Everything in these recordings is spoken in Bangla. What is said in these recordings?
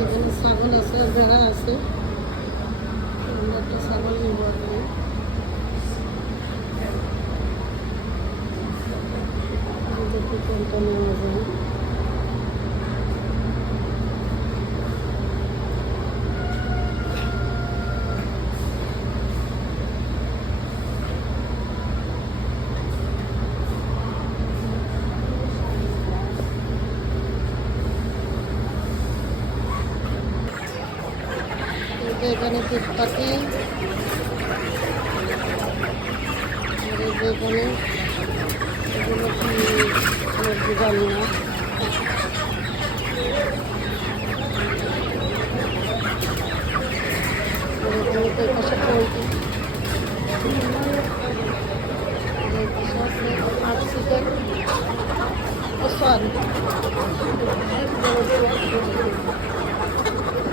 এখানে ছাগল আছে। ভেড়া আছে আমরা একটা ছাগল নেব আপনি কোনটা এখানে যে এখানে এগুলো কি জানি না। আর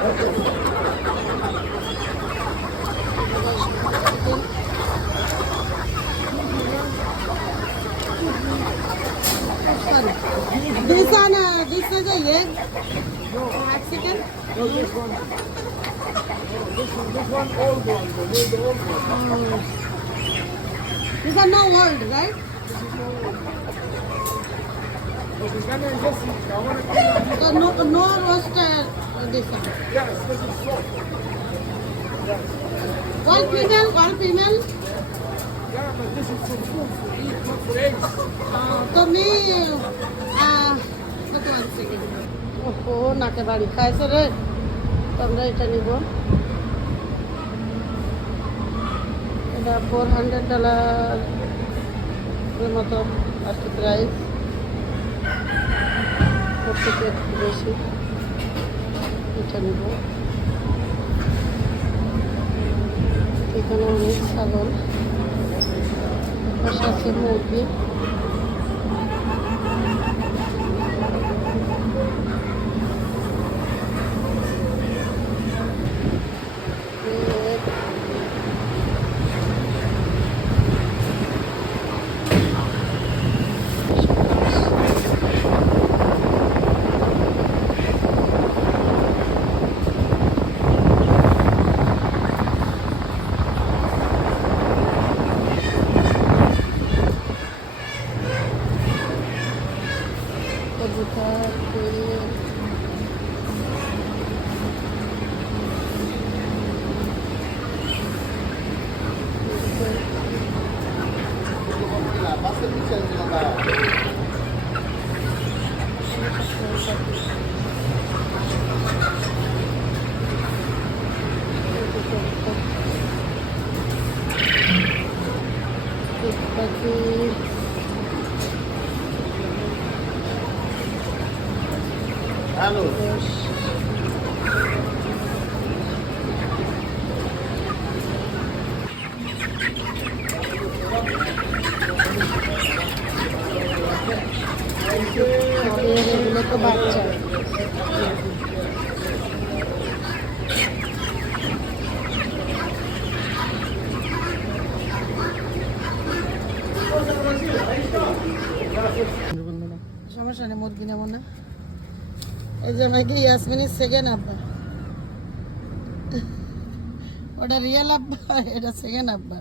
এখানে Mexican. No, this one. This one, this one old one. The the old one. These are no old, right? This But the gun is just, I want to. So no, no roasted. uh, This one. Yes, this is soft. Yes. One female, one female. Yeah, but this is for food, for eat, not for eggs. Uh, to me, uh, one second. ওহো, নাকে বাড়ি খাইছে রে। তো আমরা এটা নিব। এটা ফোর হান্ড্রেড ডলার মতো আর কি প্রাইস একটু বেশি। এটা নিব। এখানে অনেক ছাগল। পাশে আছে মুরগি। তো সমস্যা নেই মুরগি নেব না। এই যে আমাকে ইয়াসমিনের সেকেন্ড আব্বা। ওটা রিয়েল আব্বা এটা সেকেন্ড আব্বা।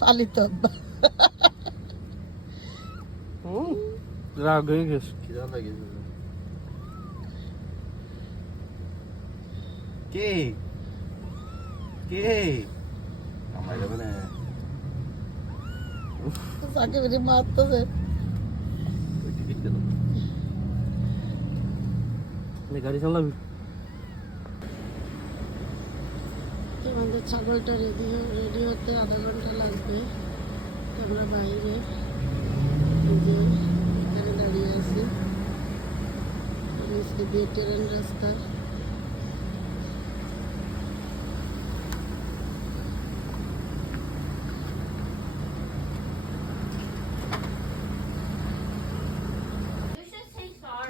পালিত আব্বা। রাগ হয়ে গেছে। কে? কে? আমার যাবে না মারতেছে ওই টিকিট দিল নে গাড়ি চালাবি আমাদের ছাগলটা রেডি রেডি হতে আধা ঘণ্টা লাগবে। আমরা বাইরে। যে এখানে দাঁড়িয়ে আছি। নিচে দিয়ে ট্রেন রাস্তা।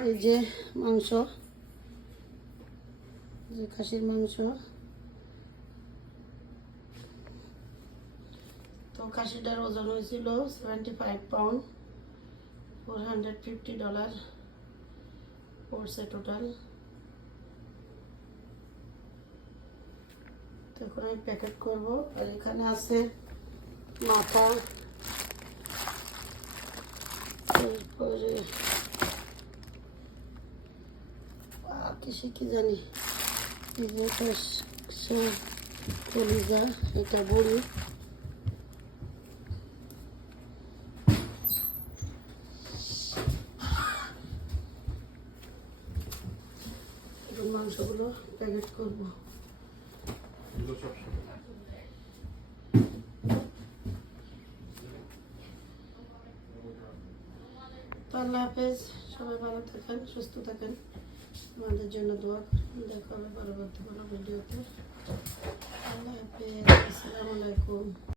এই যে মাংস। খাসির মাংস। তো খাসিটার ওজন হয়েছিল seventy five pound four hundred fifty dollar পড়ছে টোটাল তো এখন আমি প্যাকেট করব। আর এখানে আছে মাথা। তারপরে কি জানি? এটা কলিজা এটা বড়ি মাংসগুলো প্যাকেট করব আল্লাহ হাফেজ সবাই ভালো থাকেন সুস্থ থাকেন। আমাদের জন্য দোয়া দেখা হবে পরবর্তী কোনো ভিডিওতে। আল্লাহ হাফেজ। আসসালামু আলাইকুম।